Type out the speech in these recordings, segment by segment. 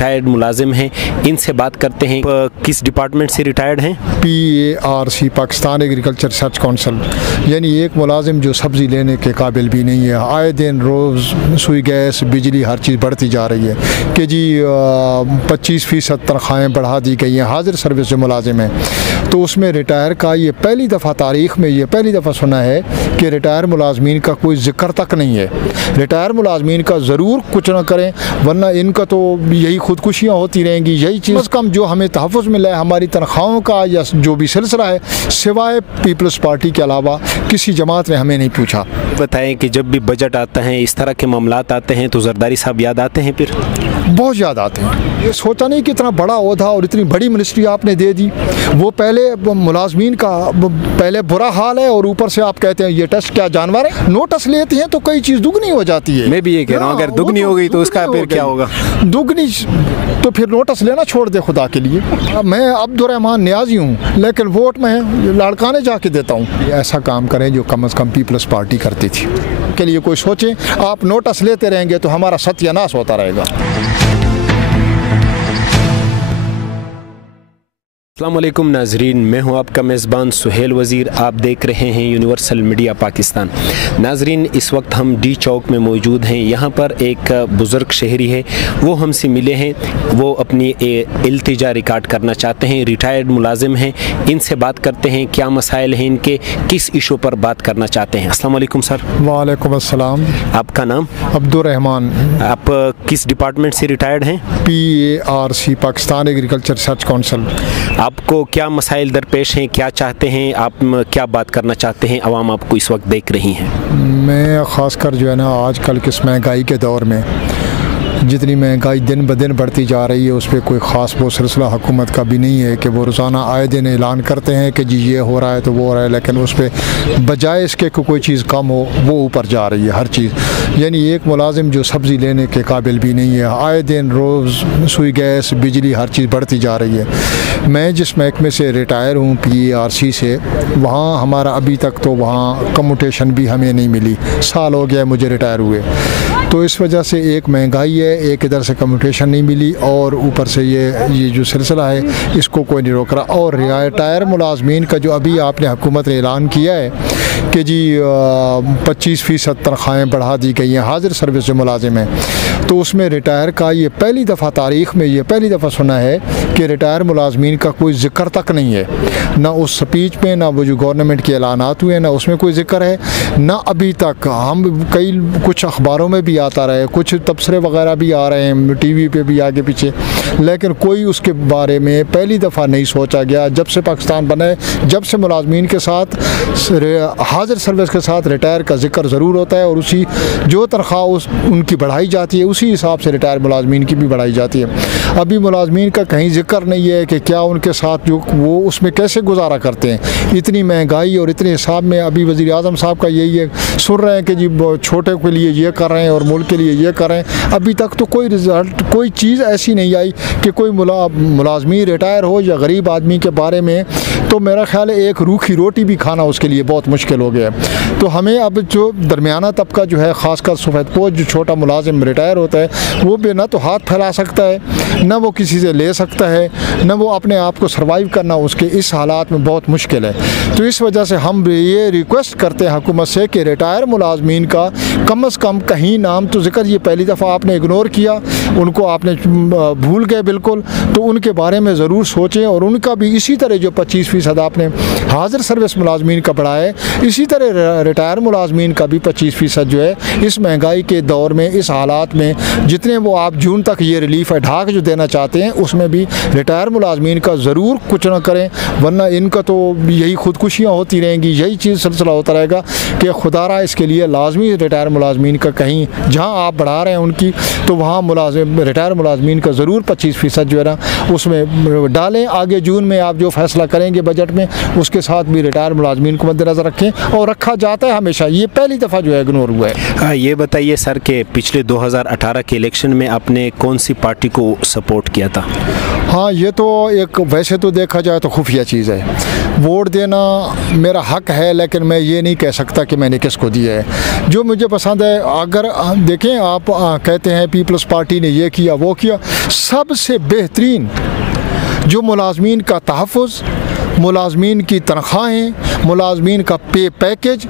Retired मुलाजिम हैं, इनसे बात करते हैं। किस डिपार्टमेंट से रिटायर्ड हैं? PARC, Pakistan agriculture research council. यानी एक मुलाजिम जो सब्ज़ी लेने के काबिल भी नहीं है। आए दिन रोज़ सुई गैस बिजली हर चीज़ बढ़ती जा रही है कि जी 25% तनख्वाहें बढ़ा दी गई हैं। हाजिर सर्विस जो मुलाजिम है तो उसमें रिटायर का ये पहली दफ़ा तारीख़ में ये पहली दफ़ा सुना है कि रिटायर मुलाजमीन का कोई ज़िक्र तक नहीं है। रिटायर मुलाजमीन का ज़रूर कुछ ना करें, वरना इनका तो यही खुदकुशियाँ होती रहेंगी। यही चीज़ कम जो हमें तहफ़्फ़ुज़ मिला है हमारी तनख्वाहों का या जो भी सिलसिला है, सिवाय पीपल्स पार्टी के अलावा किसी जमात ने हमें नहीं पूछा। बताएं कि जब भी बजट आता है, इस तरह के मामलात आते हैं तो जरदारी साहब याद आते हैं? फिर बहुत याद आते हैं। ये सोचा नहीं कि इतना बड़ा ओहदा और इतनी बड़ी मिनिस्ट्री आपने दे दी। वो पहले मुलाजमीन का पहले बुरा हाल है और ऊपर से आप कहते हैं ये टेस्ट क्या जानवर है। नोटिस लेते हैं तो कई चीज़ दुगनी हो जाती है। मैं भी ये कह रहा हूँ अगर दुगनी हो गई तो उसका फिर क्या होगा? दुगनी तो फिर नोटिस लेना छोड़ दे खुदा के लिए। मैं अब्दुर्रहमान नियाजी हूँ लेकिन वोट में लड़काने जाके देता हूँ। ऐसा काम करें जो कम अज़ कम पीपल्स पार्टी करती थी के लिए कोई सोचें। आप नोटिस लेते रहेंगे तो हमारा सत्यानाश होता रहेगा। अस्सलाम वालेकुम नाजरीन, मैं हूं आपका मेज़बान सुहेल वज़ीर। आप देख रहे हैं यूनिवर्सल मीडिया पाकिस्तान। नाजरीन, इस वक्त हम डी चौक में मौजूद हैं। यहाँ पर एक बुज़ुर्ग शहरी है, वो हमसे मिले हैं। वो अपनी इल्तिजा रिकॉर्ड करना चाहते हैं। रिटायर्ड मुलाजिम हैं, इनसे बात करते हैं क्या मसाइल हैं इनके, किस इशू पर बात करना चाहते हैं। अस्सलाम वालेकुम सर। वालेकुम अस्सलाम। आपका नाम? अब्दुर्रहमान। आप किस डिपार्टमेंट से रिटायर्ड हैं? PARC, Pakistan agriculture research council. आपको क्या मसाइल दरपेश हैं, क्या चाहते हैं आप, क्या बात करना चाहते हैं? आवाम आपको इस वक्त देख रही हैं। मैं ख़ासकर जो है ना आजकल के इस महंगाई के दौर में जितनी महंगाई दिन ब दिन बढ़ती जा रही है उस पर कोई ख़ास वो सिलसिला हुकूमत का भी नहीं है कि वो रोज़ाना आए दिन ऐलान करते हैं कि जी ये हो रहा है तो वो हो रहा है, लेकिन उस पर बजाय इसके कि कोई चीज़ कम हो वो ऊपर जा रही है हर चीज़। यानी एक मुलाजिम जो सब्ज़ी लेने के काबिल भी नहीं है। आए दिन रोज़ सुई गैस बिजली हर चीज़ बढ़ती जा रही है। मैं जिस महकमे से रिटायर हूँ PARC से, वहाँ हमारा अभी तक तो वहाँ कम्यूटेशन भी हमें नहीं मिली। साल हो गया मुझे रिटायर हुए। तो इस वजह से एक महंगाई है, एक इधर से कम्यूटेशन नहीं मिली और ऊपर से ये जो सिलसिला है इसको कोई नहीं रोक रहा। और रिटायर मुलाजमीन का जो अभी आपने हुकूमत ने ऐलान किया है कि जी 25% तनख्वाहें बढ़ा दी गई हैं हाजिर सर्विस जो मुलाजिम हैं, तो उसमें रिटायर का ये पहली दफ़ा तारीख़ में ये पहली दफ़ा सुना है कि रिटायर मुलाजमीन का कोई ज़िक्र तक नहीं है। ना उस स्पीच में, ना वो जो गवर्नमेंट के ऐलानात हुए हैं, ना उसमें कोई ज़िक्र है, ना अभी तक हम कुछ अखबारों में भी आता रहे, कुछ तबसरे वगैरह भी आ रहे हैं TV पे भी आगे पीछे, लेकिन कोई उसके बारे में पहली दफ़ा नहीं सोचा गया। जब से पाकिस्तान बना है, जब से मुलाजमीन के साथ हाजिर सर्विस के साथ रिटायर का जिक्र ज़रूर होता है और उसी जो तनख्वाह उनकी बढ़ाई जाती है उसी हिसाब से रिटायर मुलाजमीन की भी बढ़ाई जाती है। अभी मुलाजमीन का कहीं जिक्र नहीं है कि क्या उनके साथ जो वो उसमें कैसे गुजारा करते हैं। इतनी महंगाई और इतने हिसाब में अभी वज़ीर आज़म साहब का यही है, सुन रहे हैं कि जी छोटे के लिए ये कर रहे हैं और मुल्क के लिए ये कर रहे हैं। अभी तक तो कोई रिज़ल्ट, कोई चीज़ ऐसी नहीं आई कि कोई मुलाजमी रिटायर हो या गरीब आदमी के बारे में। तो मेरा ख्याल है एक रूखी रोटी भी खाना उसके लिए बहुत मुश्किल हो गया है। तो हमें अब जो दरमियाना तबका जो है, ख़ासकर सफ़ेदपोश जो छोटा मुलाजिम रिटायर होता है, वो भी ना तो हाथ फैला सकता है, ना वो किसी से ले सकता है, ना वो अपने आप को सर्वाइव करना उसके इस हालात में बहुत मुश्किल है। तो इस वजह से हम ये रिक्वेस्ट करते हैं हुकूमत से कि रिटायर मुलाजमीन का कम अज़ कम कहीं नाम तो जिक्र, ये पहली दफ़ा आपने इग्नोर किया, उनको आपने भूल गए बिल्कुल, तो उनके बारे में ज़रूर सोचें और उनका भी इसी तरह जो 25% आपने हाजिर सर्विस मुलाजमीन का बढ़ाया है, इसी तरह रिटायर मुलाजमीन का भी 25% जो है इस महंगाई के दौर में, इस हालात में जितने वो आप जून तक ये रिलीफ है ढाक जो देना चाहते हैं, उसमें भी रिटायर मुलाजमीन का ज़रूर कुछ ना करें, वरना इनका तो यही खुदकुशियाँ होती रहेंगी। यही चीज़ सिलसिला होता रहेगा कि खुदारा इसके लिए लाजमी रिटायर मुलाजमीन का कहीं जहाँ आप बढ़ा रहे हैं उनकी, तो वहाँ रिटायर मुलाजमीन का ज़रूर 25% जो है ना उसमें डालें। आगे जून में आप जो फैसला करेंगे बजट में, उसके साथ भी रिटायर मुलाजमीन को मद्देनज़र रखें, और रखा जाता है हमेशा, ये पहली दफ़ा जो है इग्नोर हुआ है। ये बताइए सर कि पिछले 2018 के इलेक्शन में आपने कौन सी पार्टी को सपोर्ट किया था? हाँ, ये तो एक वैसे तो देखा जाए तो खुफिया चीज़ है, वोट देना मेरा हक है, लेकिन मैं ये नहीं कह सकता कि मैंने किसको दिया है। जो मुझे पसंद है, अगर देखें आप कहते हैं पीपल्स पार्टी ने ये किया वो किया, सबसे बेहतरीन जो मुलाजमीन का तहफ़्फ़ुज़, मुलाजमीन की तनख्वाहें, मुलाजमीन का पे पैकेज,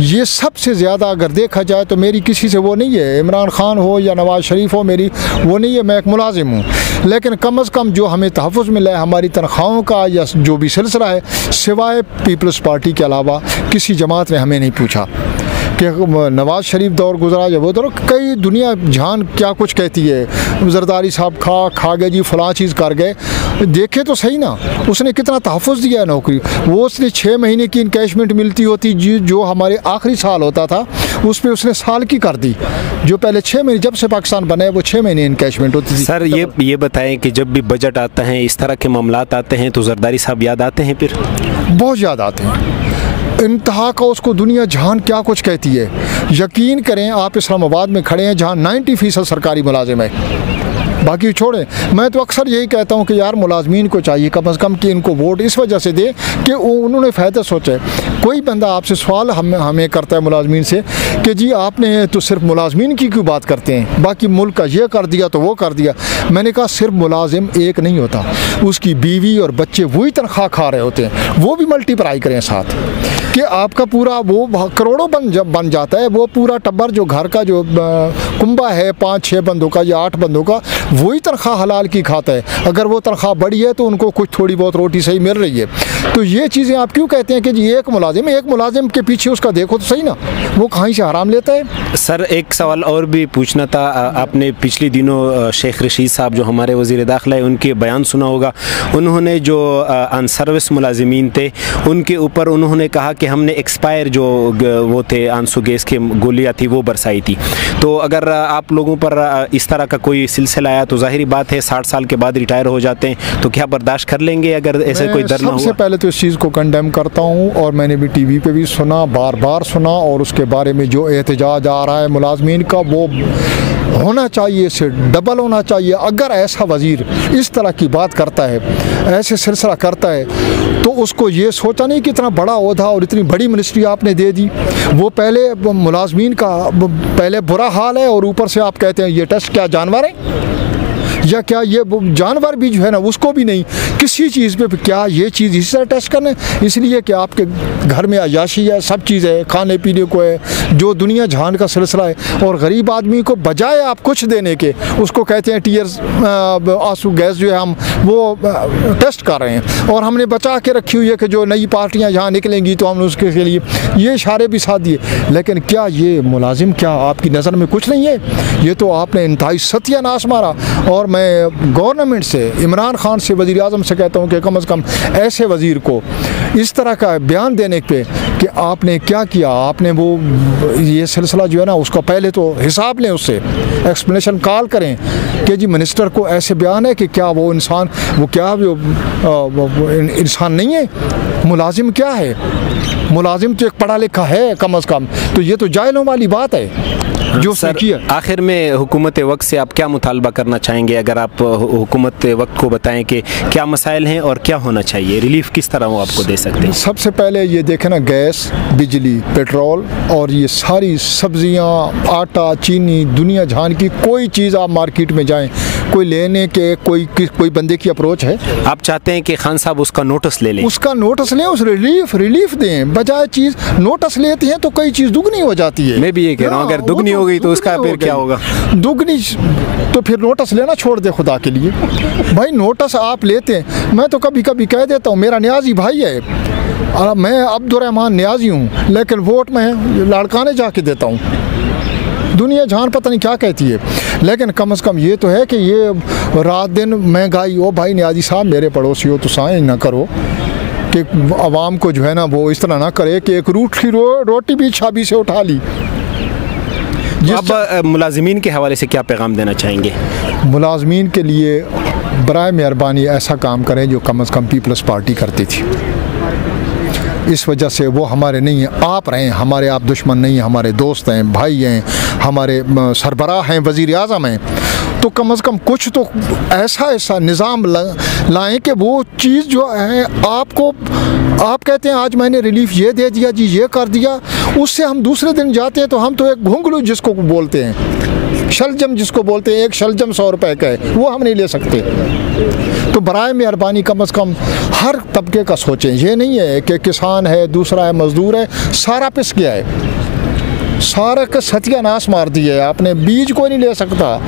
ये सबसे ज़्यादा अगर देखा जाए तो मेरी किसी से वो नहीं है, इमरान खान हो या नवाज़ शरीफ हो, मेरी वो नहीं है, मैं एक मुलाजिम हूँ। लेकिन कम अज़ कम जो हमें तहफ़्फ़ुज़ मिला है हमारी तनख्वाहों का या जो भी सिलसिला है, सिवाय पीपल्स पार्टी के अलावा किसी जमात ने हमें नहीं पूछा कि नवाज़ शरीफ दौर गुजरा या वो दौर, कई दुनिया जहान क्या कुछ कहती है, जरदारी साहब खा गए जी, फ़लाँ चीज़ कर गए, देखे तो सही ना उसने कितना तहफ़्फ़ुज़ दिया है नौकरी। वो उसने 6 महीने की इनकैशमेंट मिलती होती जो हमारे आखिरी साल होता था उस पर उसने साल की कर दी, जो पहले 6 महीने जब से पाकिस्तान बना है वो 6 महीने इनकैशमेंट होती थी। सर ये बताएं कि जब भी बजट आता है, इस तरह के मामलात आते हैं तो जरदारी साहब याद आते हैं? फिर बहुत याद आते हैं, इंतहा का उसको दुनिया जहान क्या कुछ कहती है। यकीन करें आप इस्लामाबाद में खड़े हैं जहाँ 90% सरकारी मुलाजिम है, बाकी छोड़ें। मैं तो अक्सर यही कहता हूँ कि यार मुलाजमीन को चाहिए कम से कम कि इनको वोट इस वजह से दे कि उन्होंने फ़ायदा सोचा है। कोई बंदा आपसे सवाल हमें करता है मुलाजमीन से कि जी आपने तो सिर्फ मुलाजमीन की क्यों बात करते हैं, बाकी मुल्क का ये कर दिया तो वो कर दिया। मैंने कहा सिर्फ मुलाजिम एक नहीं होता, उसकी बीवी और बच्चे वही तनख्वाह खा रहे होते हैं, वो भी मल्टीप्लाई करें साथ कि आपका पूरा वो करोड़ों बन जाता है। वो पूरा टब्बर जो घर का जो कुंबा है 5-6 बंदों का या 8 बंदों का, वही तनख्वाह हलाल की खाता है। अगर वो तनख्वाह बड़ी है तो उनको कुछ थोड़ी बहुत रोटी सही मिल रही है। तो ये चीज़ें आप क्यों कहते हैं कि जी एक मुलाजिम के पीछे उसका देखो तो सही ना, वो कहीं से हराम लेता है। सर एक सवाल और भी पूछना था, आपने पिछले दिनों शेख रशीद साहब जो हमारे वज़ीर दाखिला है उनके बयान सुना होगा। उन्होंने जो अन सर्विस मुलाजिमीन थे उनके ऊपर उन्होंने कहा कि हमने एक्सपायर जो वो थे आंसू गैस की गोलियाँ थी वो बरसाई थी। तो अगर आप लोगों पर इस तरह का कोई सिलसिला आया तो जाहिर बात है 60 साल के बाद रिटायर हो जाते हैं, तो क्या बर्दाश्त कर लेंगे अगर ऐसा कोई डर ना हुआ? सबसे पहले तो इस चीज़ को कंडेम करता हूँ, और मैंने भी टीवी पे भी सुना, बार बार सुना, और उसके बारे में जो एहतजाज आ रहा है मुलाजमीन का वो होना चाहिए, इससे डबल होना चाहिए। अगर ऐसा वज़ीर इस तरह की बात करता है, ऐसे सिलसिला करता है, तो उसको ये सोचा नहीं कि इतना बड़ा ओहदा और इतनी बड़ी मिनिस्ट्री आपने दे दी। वो पहले मुलाजमीन का पहले बुरा हाल है और ऊपर से आप कहते हैं ये टेस्ट क्या जानवर है या क्या ये जानवर भी जो है ना उसको भी नहीं किसी चीज़ पे क्या ये चीज़ इस तरह टेस्ट करना है। इसलिए कि आपके घर में अयाशी है, सब चीज़ है, खाने पीने को है, जो दुनिया जहान का सिलसिला है, और गरीब आदमी को बजाय आप कुछ देने के उसको कहते हैं टीयर्स आंसू गैस जो है हम वो टेस्ट कर रहे हैं, और हमने बचा के रखी हुई है कि जो नई पार्टियाँ जहाँ निकलेंगी तो हमने उसके लिए ये इशारे भी साथ दिए। लेकिन क्या ये मुलाजिम क्या आपकी नज़र में कुछ नहीं है? ये तो आपने इंतहाई सत्यानाश मारा। और मैं गवर्नमेंट से, इमरान खान से, वज़ीर आज़म से कहता हूँ कि कम से कम ऐसे वज़ीर को इस तरह का बयान देने पे कि आपने क्या किया, आपने वो ये सिलसिला जो है ना उसका पहले तो हिसाब लें, उससे एक्सप्लेनेशन कॉल करें कि जी मिनिस्टर को ऐसे बयान है कि क्या वो इंसान वो क्या वो इंसान नहीं है, मुलाजिम क्या है? मुलाजिम तो एक पढ़ा लिखा है कम अज़ कम, तो ये तो जाहिलों वाली बात है जो सर। आखिर में हुकूमत वक्त से आप क्या मुतालबा करना चाहेंगे? अगर आप हुकूमत वक्त को बताएं कि क्या मसाइल हैं और क्या होना चाहिए, रिलीफ किस तरह वो आपको दे सकते हैं? सबसे पहले ये देखें ना, गैस, बिजली, पेट्रोल और ये सारी सब्जियां, आटा, चीनी, दुनिया जहान की कोई चीज़ आप मार्केट में जाएं, कोई लेने के कोई बंदे की अप्रोच है? आप चाहते हैं कि खान साहब उसका नोटिस ले लें? उसका नोटिस लें, उस रिलीफ दें, बजाय चीज़ नोटिस लेते हैं तो कई चीज़ दुगनी हो जाती है। मैं भी ये कह रहा हूँ अगर दुगनी हो गई तो उसका फिर क्या होगा? दुगनी तो फिर नोटिस लेना छोड़ दे खुदा के लिए। भाई नोटिस आप लेते हैं, मैं तो कभी कभी कह देता हूँ, मेरा न्याजी भाई है, मैं अब्दुर्रहमान न्याजी हूँ, लेकिन वोट में लाड़काने जाके देता हूँ। दुनिया जान पता नहीं क्या कहती है, लेकिन कम से कम ये तो है कि ये रात दिन महंगाई। ओ भाई न्याजी साहब, मेरे पड़ोसी हो तो साइन ना करो कि आवाम को जो है ना वो इस तरह ना करे कि एक रोटी भी छाबी से उठा ली। अब मुलाजिमीन के हवाले से क्या पैगाम देना चाहेंगे? मुलाजमीन के लिए बराए मेहरबानी ऐसा काम करें जो कम से कम पीपल्स पार्टी करती थी। इस वजह से वो हमारे नहीं हैं। आप रहे, हमारे आप दुश्मन नहीं हैं, हमारे दोस्त हैं, भाई हैं, हमारे सरबराह हैं, वज़ीर आज़म हैं। तो कम से कम कुछ तो ऐसा निज़ाम लाएं कि वो चीज़ जो है आपको, आप कहते हैं आज मैंने रिलीफ ये दे दिया जी, ये कर दिया, उससे हम दूसरे दिन जाते हैं तो हम तो एक घुंघलू जिसको बोलते हैं, शलजम जिसको बोलते हैं, एक शलजम 100 रुपए का है, वो हम नहीं ले सकते। तो बराए मेहरबानी कम से कम हर तबके का सोचें। ये नहीं है कि किसान है, दूसरा है, मज़दूर है, सारा पिस गया है, सारा का सत्यानाश मार दिया है आपने। बीज कोई नहीं ले सकता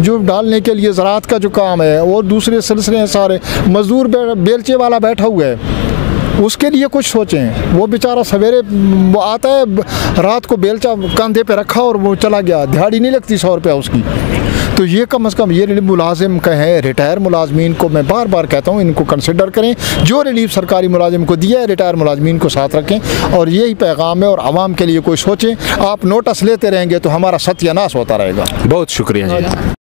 जो डालने के लिए ज़राअत का जो काम है, और दूसरे सिलसिले हैं सारे। मज़दूर बेलचे वाला बैठा हुआ है, उसके लिए कुछ सोचें। वो बेचारा सवेरे वो आता है, रात को बेलचा कंधे पे रखा और वो चला गया, दिहाड़ी नहीं लगती 100 रुपया उसकी। तो ये कम से कम ये मुलाजिम का है, रिटायर मुलाजमीन को मैं बार बार कहता हूँ इनको कंसिडर करें। जो रिलीफ सरकारी मुलाजिम को दिया है, रिटायर मुलाजमीन को साथ रखें, और यही पैगाम है। और आवाम के लिए कोई सोचें। आप नोटिस लेते रहेंगे तो हमारा सत्यानाश होता रहेगा। बहुत शुक्रिया जी।